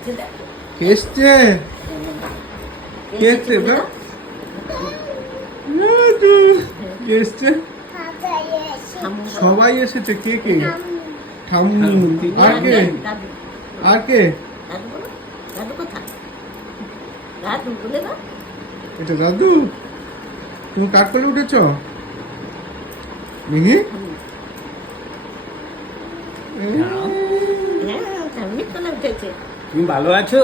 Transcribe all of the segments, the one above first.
দিচ্ছে দেখো। এসছে এসছে তো, এসছে সবাই এসেছে কে কে? ঠাম্মু। আর কে? আর কে? এটা দাদু? তুমি কার কোলে উঠেছ? মিহি? হ্যাঁ উঠেছে। তুমি ভালো আছো?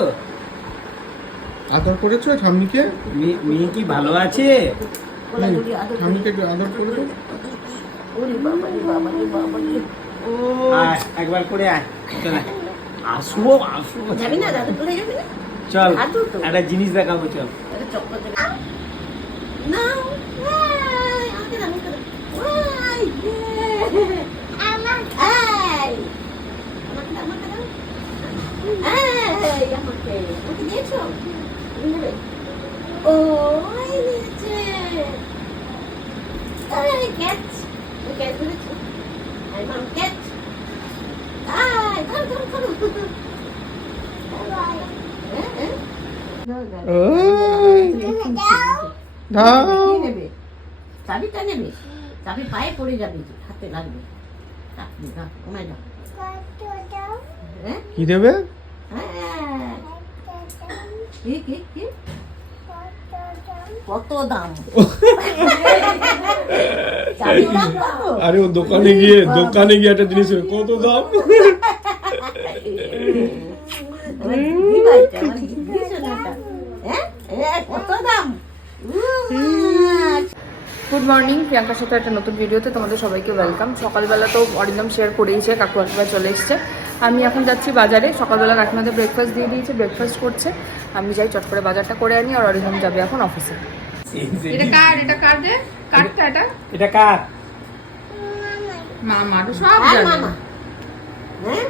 আদর করেছ ঠাম্মিকে মি- মেয়ে কি ভালো আছে? কোলে আদর করে ঠাম্মিকে একটু আদর একবার করে আয়। চল। আয়। আসো আসো। যাবি না দাদু কোলে যাবি না। চল। একটা জিনিস দেখাবো চল। একটা আমাকে দিয়েছ? তুমি নেবে? ও, নিয়েছে। catch। তুমি catch ধরেছো? এই, মাম, catch। এই, ধরো, ধরো, ধরো। হ্যাঁ, হ্যাঁ। ওই, দাও কি নেবে চাবিটা নেবে চাবি পায়ে পড়ে যাবে হাতে লাগবে হ্যাঁ কি দেবে কত দাম চাবির দাম আরে ও দোকানে গিয়ে দোকানে গিয়ে একটা জিনিস কত দাম। হ্যাঁ? হ্যাঁ, কত দাম গুড মর্নিং প্রিয়াঙ্কার সাথে একটা নতুন ভিডিওতে তোমাদের সবাইকে ওয়েলকাম সকালবেলা তো অরিন্দম শেয়ার করেইছে কাকু কাকিমা চলে এসছে। আমি এখন যাচ্ছি বাজারে। সকালবেলা কাকিমাদের ব্রেকফাস্ট দিয়ে দিয়েছে ব্রেকফাস্ট করছে। আমি যাই চট করে বাজারটা করে আনি আর অরিন্দম যাবে এখন অফিসে এটা কার? এটা কার রে কারটা এটা? এটা কার? মামা তো সব হ্যাঁ, জানে। হ্যাঁ?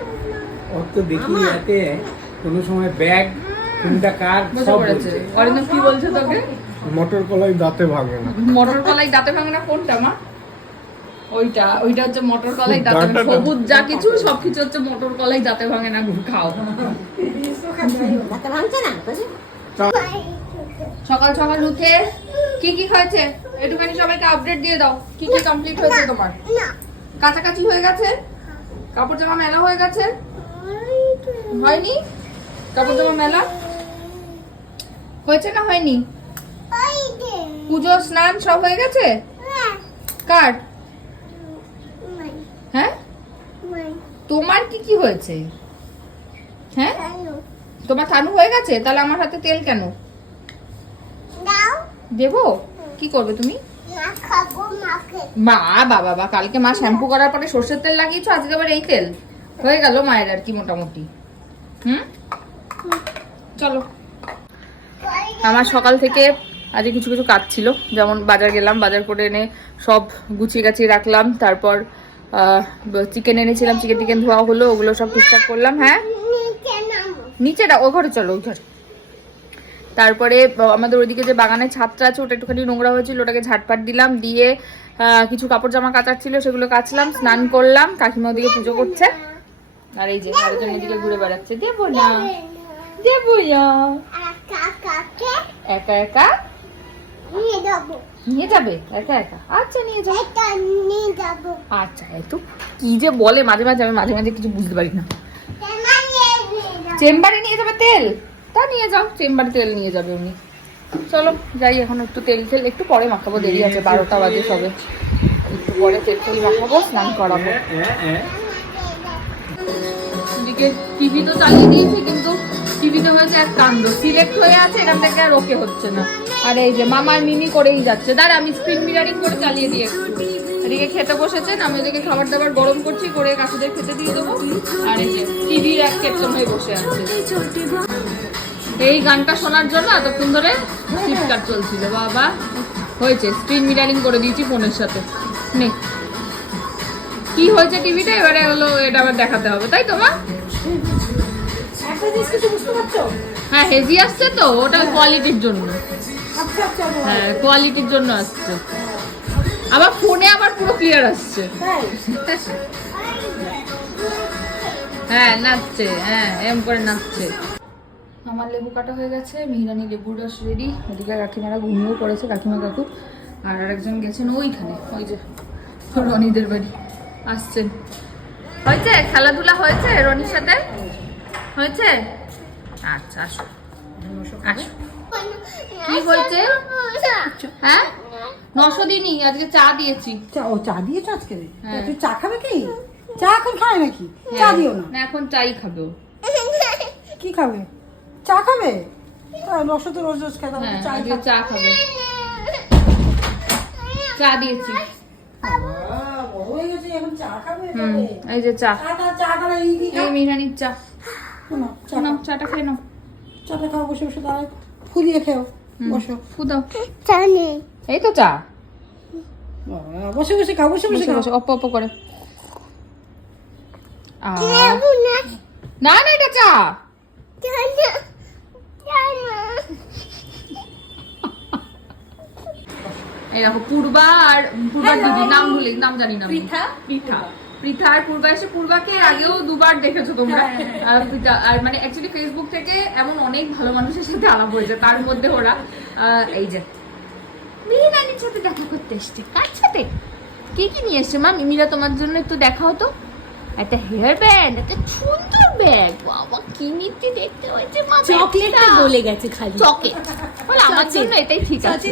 ওর তো দেখি যাতে কোনো সময় ব্যাগ কোনটা কার সব বলছে। অরিন্দম কি বলছে তোকে? মটর কলাই দাঁতে ভাঙে না। মটর কলাই দাঁতে ভাঙে না কোনটা মা? ওইটা ওইটা হচ্ছে মটর কলাই দাঁতে। সবুজ যা কিছু সবকিছু হচ্ছে মটর কলাই দাঁতে ভাঙে না খাও? সকাল সকাল উঠে কি কি হয়েছে? একটুখানি সবাইকে আপডেট দিয়ে দাও। কি কি কমপ্লিট হয়েছে তোমার? কাছাকাছি হয়ে গেছে? কাপড় জামা মেলা হয়ে গেছে? হয়নি? কাপড় জামা মেলা? হয়েছে না হয়নি? পুজো স্নান সব হয়ে গেছে? কার? হ্যাঁ? তোমার কি কি হয়েছে? হ্যাঁ? তোমার থানু হয়ে গেছে? তাহলে আমার হাতে তেল কেন? দেবো? কি করবে তুমি? মা বাবা বা কালকে মা শ্যাম্পু করার পরে সর্ষের তেল লাগিয়েছো আজকে আবার এই তেল। হয়ে গেল মায়ের আর কি মোটামুটি। হুম? চলো। আমার সকাল থেকে আজকে কিছু কিছু কাজ ছিল। যেমন বাজার গেলাম বাজার করে এনে সব গুছিয়ে গাছিয়ে রাখলাম। তারপর চিকেন এনেছিলাম চিকেন টিকেন ধোয়া হলো ওগুলো সব ঠিকঠাক করলাম হ্যাঁ? নিচে না ও ঘরে চলো ওই ঘরে। তারপরে আমাদের ওইদিকে যে বাগানের ছাদটা আছে ওটা একটুখানি নোংরা হয়েছিল ওটাকে ঝাটপাট দিলাম দিয়ে কিছু কাপড় জামা কাচার ছিল সেগুলো কাচলাম স্নান করলাম কাকিমা ওদিকে পুজো করছে। আর এই যে আরেকজন এদিকে ঘুরে বেড়াচ্ছে। দেবো না দেবো না। একা একা? নিয়ে যাবে। একা একা? আচ্ছা নিয়ে যাবে। আচ্ছা একটু কি যে বলে মাঝে মাঝে আমি মাঝে মাঝে কিছু বুঝতে পারি না। চেম্বারে নিয়ে যাবে। তেল? তা নিয়ে যাও চেম্বারে তেল নিয়ে যাবে উনি। চলো যাই এখন একটু তেল তেল একটু পরে মাখাবো দেরি আছে বারোটা বাজে সবে। একটু পরে তেল তেল মাখাবো স্নান করাবো। এদিকে টিভি তো চালিয়ে দিয়েছি কিন্তু টিভিতে হয়েছে এক কাণ্ড। সিলেক্ট হয়ে আছে এখান থেকে আর ওকে হচ্ছে না। আর এই যে মামার মিমি করেই যাচ্ছে। দাঁড়া আমি স্ক্রিন মিরারিং করে চালিয়ে দিয়ে এদিকে খেতে বসেছেন আমি এদিকে খাবার দাবার গরম করছি করে কাকুদের খেতে দিয়ে দেবো। আর এই যে টিভির এক কেতন হয়ে বসে আছে। এই গানটা শোনার জন্য এতক্ষণ ধরে চিৎকার চলছিল বাবা। হয়েছে স্ক্রিন মিরারিং করে দিয়েছি ফোনের সাথে। নে। কি হয়েছে টিভিতে? এবারে হলো এটা আবার দেখাতে হবে তাই তো মা? হ্যাঁ হেজি আসছে তো ওটা কোয়ালিটির জন্য। হ্যাঁ কোয়ালিটির জন্য আসছে। আবার ফোনে আবার পুরো ক্লিয়ার আসছে। হ্যাঁ নাচছে হ্যাঁ এম করে নাচছে। আমার লেবু কাটা হয়ে গেছে মিহিরানি লেবুর রস রেডি ওদিকে কাকিমারা ঘুমিয়েও পড়েছে কাকিমা কাকু। আর আরেকজন গেছেন ওইখানে ওই যে রনিদের বাড়ি। আসছেন হয়েছে? খেলাধুলা হয়েছে রনির সাথে? হয়েছে? আচ্ছা আসো। আসো। কি হয়েছে হ্যাঁ? নশো দিনই আজকে চা দিয়েছি। চা- ও চা দিয়েছ আজকে? হ্যাঁ। তুই চা খাবে কি? চা এখন খায় নাকি? চা দিও না। না এখন চাই খাবে। কি খাবে? চা খাবে? তা রস তো রোজ রোজ খেতে হবে হ্যাঁ চা খাবে। চা দিয়েছি। বড় হয়ে গেছে এখন চা খাবে হুম তবে। এই যে চা। এই মিহিরানির চা। চাটা খেয়ে নাও। চাটা খাও বসে বসে দাঁড়ায় ফুলিয়ে খেও বসো। ফু দাও। এই তো চা। বসে বসে খাও বসে বসে বসে খাও। বসে অপ্প অপ্প করে। না? না এটা চা। এই দেখো পূর্বা আর পূর্বার দিদি নাম ভুলে নাম জানি না পৃথা পৃথা পৃথা আর পূর্বা এসে পূর্বাকে আগেও দুবার দেখেছ তোমরা। আর আর মানে অ্যাকচুয়ালি ফেসবুক থেকে এমন অনেক ভালো মানুষের সাথে আলাপ হয়েছে তার মধ্যে ওরা। এই যে। মিহিরানির সাথে দেখা করতে এসছে। কার সাথে? কে কি নিয়ে এসছে? মা মিমিরা তোমার জন্য একটু দেখাও তো। একটা হেয়ার ব্যান্ড একটা সুন্দর ব্যাগ বাবা কি নিতে দেখতে হয়েছে মা চকলেটটা গলে গেছে খালি। চকলেট বলে আমার জন্য এটাই ঠিক আছে।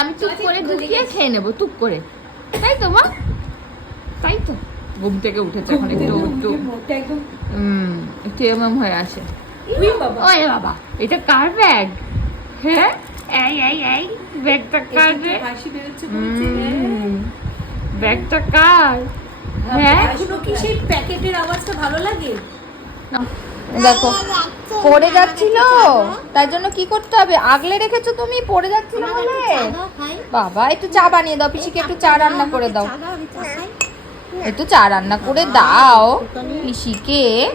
আমি চুপ করে ঢুকিয়ে খেয়ে নেব টুক করে। তাই তো মা? তাই তো ঘুম থেকে উঠেছে এখন একটু একটু। হুম একটু হয়ে ওরে বাবা। এটা কার ব্যাগ? হ্যাঁ? এই এই এই ব্যাগটা কার রে হুম, ব্যাগটা কার? হ্যাঁ? কি সেই প্যাকেটের আওয়াজটা ভালো লাগে? দেখো পড়ে যাচ্ছিল তার জন্য কি করতে হবে? আগলে রেখেছো তুমি পড়ে যাচ্ছিল বলে? বাবা একটু চা বানিয়ে দাও পিসিকে একটু চা রান্না করে দাও। একটু চা রান্না করে দাও। পিসিকে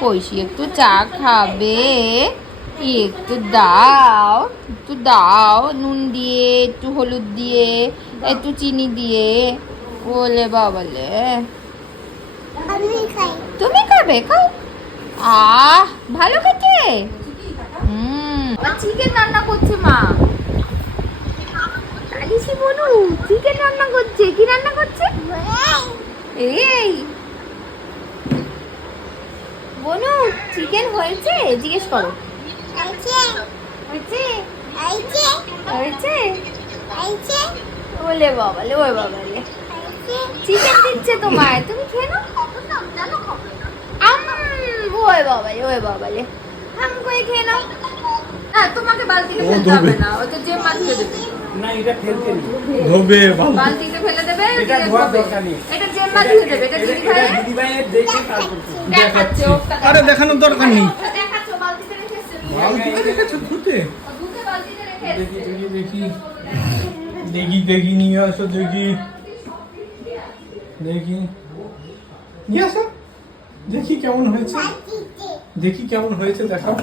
পয়সি একটু চা খাবে। একটু দাও একটু দাও। নুন দিয়ে, একটু হলুদ দিয়ে, একটু চিনি দিয়ে। বলে বাবালে তুমি খাবে? খাও। আহ, ভালো খেতে। হুম। চিকেন রান্না করছে মা। চিকেন রান্না করছে। কি রান্না করছে? এই। বনু চিকেন হয়েছে? জিজ্ঞেস করো। হয়েছে। হয়েছে? ওলে বাবালে ওই বাবালে চিকেন দিচ্ছে তোমায়। তুমি খেয়ে নাও। আম ওই বাবালে ওই বাবালে আম করে খেয়ে নাও। না তোমাকে বালতিতে ও ফেলতে হবে না। ওই তো যে মাছ দেবে। না এটা ফেলতে ধোবে বালতিতে ফেলে দেবে এটা ধোয়ার দরকার নেই। এটা যে ধুয়ে দেবে এটা দিদি ভাই দিদিভাইয়ের দেখে তারপর করব। আরে দেখানোর দরকার নেই। ওটা বালতিতে রেখে বালতিতে রেখেছো ধুতে? ধুতে বালতিতে রেখে দেখি দেখি দেখি। দেখি দেখি নিয়ে আসো দেখি। দেখি। নিয়ে আসো। দেখি কেমন হয়েছে। দেখি কেমন হয়েছে দেখাও।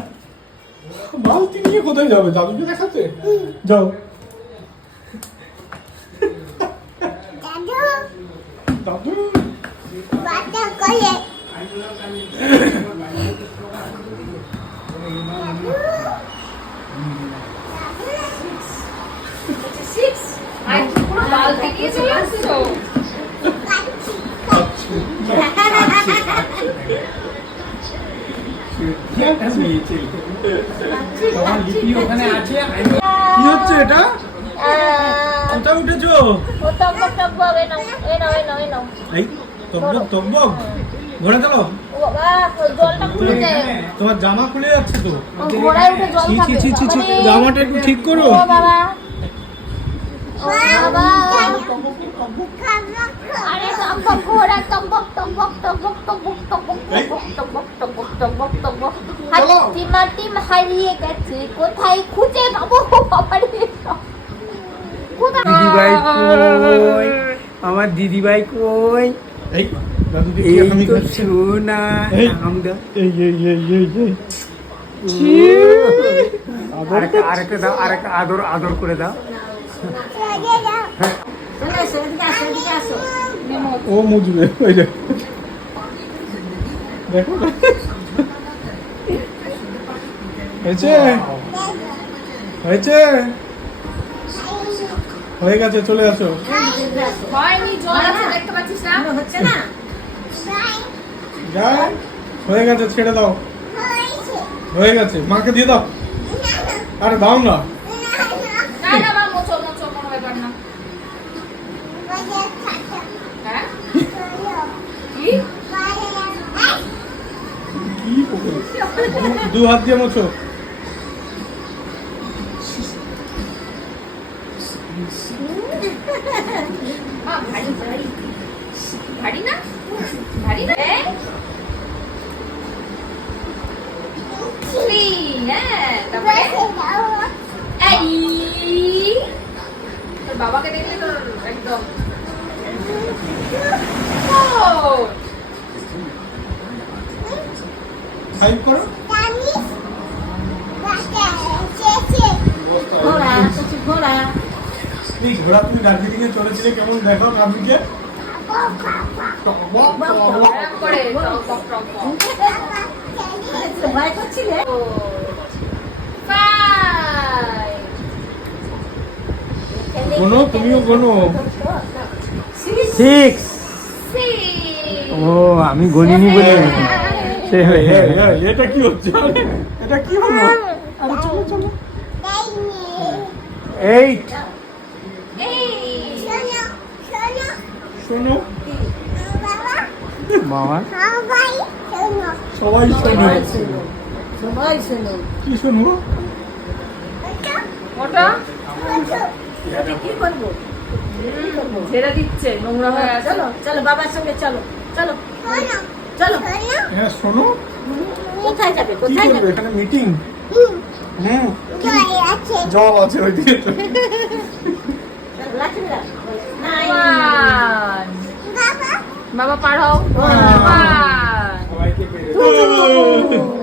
বালতি নিয়ে কোথায় যাবে? দাদুকে দেখাতে? যাও দাদু আর পুরো বালতি নিয়ে চলে আসছো একটা মেয়ে ছেলে। তোমার লিপি ওখানে আছে আমি কি হচ্ছে এটা? কোথায় উঠেছো? ও টকবক টকবক এ নাও এ নাও নাও নাও। এই তকবক তকবক ঘোরা গেল তোমার জামা খুলে যাচ্ছে তো জামাটা একটু ঠিক করো হারিয়ে গেছে কোথায় খুঁজে আমার দিদিভাই কই এই দাদু দেখি এই আমি তো খাচ্ছি সোনা এই। আমরা এই এই এই এই এই। আরেকটা আরেকটা দাও আরেকটা আদর আদর করে দাও। ও মুজবে ওই যে। দেখো। হয়েছে? হয়েছে? হয়ে গেছে চলে আসো। হয়নি জল আছে দেখতে পাচ্ছিস না? হচ্ছে না? যান হয়ে গেছে ছেড়ে দাও। হয়ে গেছে। মাকে দিয়ে দাও। আরে দাও না। দু হাত দিয়ে মোছো হ্যাঁ তারপরে এই তোর বাবাকে দেখলে তোর একদম ও করো ঘোড়া ঘোড়া এই ঘোড়া তুমি দার্জিলিং এ চলেছিলে কেমন দেখো টক ভয় করছিলে গোনো তুমিও গোনো সিক্স ও আমি গণিনি বলে এটা কি হচ্ছে? এটা কি হলো? আরে চলো চলো। এইট. শোনো। বাবা। সবাই শোনো। সবাই শোনো। কি শোনো? ওটা? এটা কি করব? দিচ্ছে নোংরা হয়ে আছে। চলো চলো বাবার সঙ্গে চলো চলো চলো। হ্যাঁ শোনো। কোথায় যাবে কোথায় যাবে? এখানে মিটিং হুম। আছে ওইদিকে তো। বাবা পার হও। সবাইকে পেরে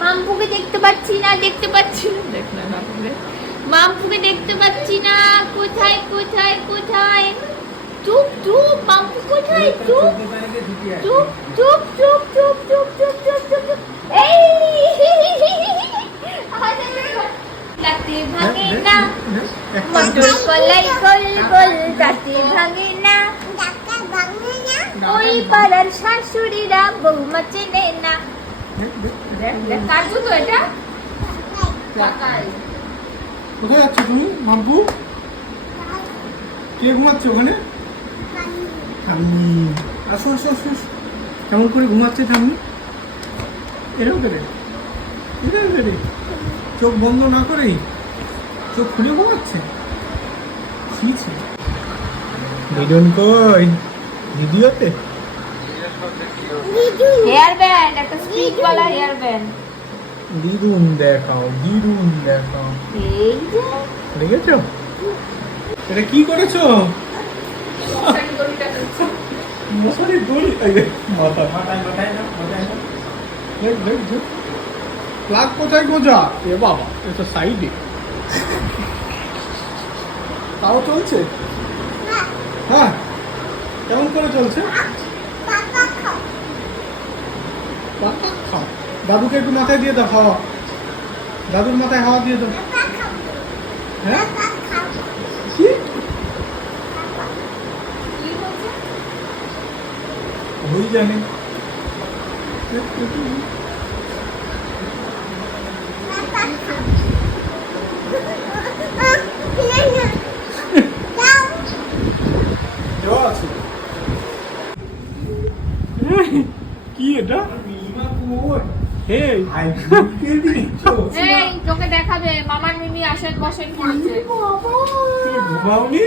মামপুকে দেখতে পাচ্ছি না দেখতে পাচ্ছি না। দেখ না মামপুকে। মামপুকে দেখতে পাচ্ছি না। কোথায় কোথায় কোথায়? চুপ চুপ মামপু কোথায়? চুপ চুপ চুপ চুপ চুপ চুপ চুপ চুপ চুপ চুপ। এই! তাতে ভাঙে না। মটর কলাই গোল গোল তাতে ভাঙে না। ওই পাড়ার শাশুড়িরা বৌমা চেনে না। কোথায় যাচ্ছ তুমি, মাম্পু? কে ঘুমাচ্ছে ওখানে? ঠাম্মি। আসো আসো আসো। কেমন করে ঘুমাচ্ছে ঠাম্মি? এরকম করে? এরকম করে? চোখ বন্ধ না করেই? চোখ খুলে ঘুমাচ্ছে? কি ছিল দুজন কই? ভিডিওতে হেয়ার ব্যান্ড একটা স্পিক वाला হেয়ার ব্যান্ড দিদুন দেখাও দিদুন দেখাও। এই যে। দেখেছ? এটা কি করেছ? মশারি দড়ি। মাথা মাথায় মাথায় না মাথায় না দেখ দেখ দেখ। প্লাগ কোথায় গোজা? এ বাবা এ তো সাইডে। তাও চলছে? হ্যাঁ। কেমন করে চলছে? খাও দাদুকে একটু মাথায় দিয়ে দাও হাওয়া। দাদুর মাথায় হাওয়া দিয়ে দাও। হ্যাঁ? কি? ওই জানে। কি এটা? তোকে দেখাবে মামার মিমি আসেন বসেন ঘুমাওনি?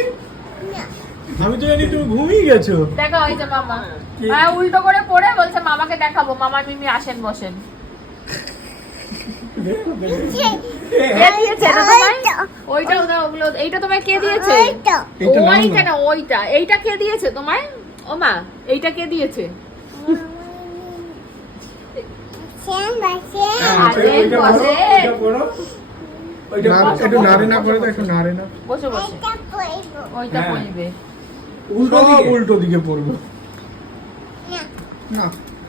আমি তো জানি তুমি ঘুমিয়ে গেছো। দেখা হয়েছে মামা। হ্যাঁ উল্টো করে পড়ে বলছে মামাকে দেখাবো মামা মিমি আসেন বসেন। তোমায়? ওইটা ওগুলো এইটা তোমায় কে দিয়েছে? ওইটা। না। ওইটা এইটা কে দিয়েছে তোমায়? ও মা এইটা কে দিয়েছে হ্যাঁ, আরে, ওইটা বড়, বসে। ওইটা বড়। ওইটা না, বড়। একটু নাড়ে না করে দাও একটু নাড়ে না। বসে বসে। ওইটা। পড়বে। উল্টো দিকে। উল্টো দিকে পড়বে। না।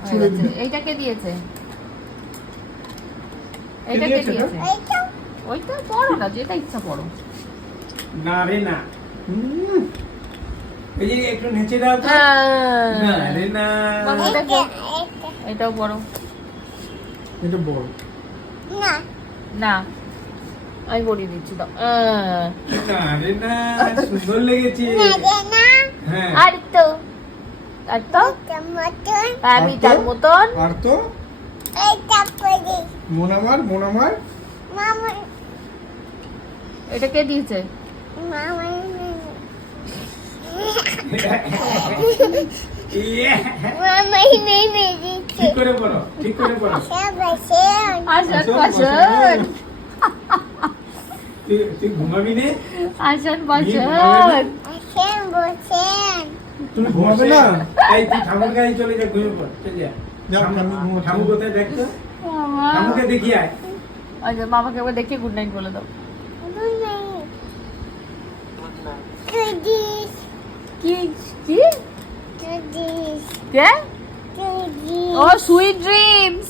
ছুড়ে দিলে এইটা কে দিয়েছে? এইটা দিয়েছে দিয়েছে? ওইটা। পড়ো না যেটা ইচ্ছা পড়ো। না। রে না এই যে একটু নেচে দাও না। রে না এটাও পড়ো। এটা বড় না। আমি পড়িয়ে দিচ্ছি তো। না সুন্দর লেগেছে। হ্যাঁ। আর তো? আর তো? আমি? তার মতন? আর তো? মন আমার মন আমার। এটা কে দিয়েছে? ইয়ে। ঠিক করে ঠিক করে তুই ঘুমাবি নে তুমি ঘুমাবে না? এই তুই ঠাকুর গাড়ি চলে যা ঘুমিয়ে পড় চলে যা। ঠাকুর কোথায় দেখতো ঠাকুরকে দেখি আয়। আচ্ছা মামাকে একবার দেখে গুড নাইট বলে দাও। কি কি? কে ও সুইট ড্রিমস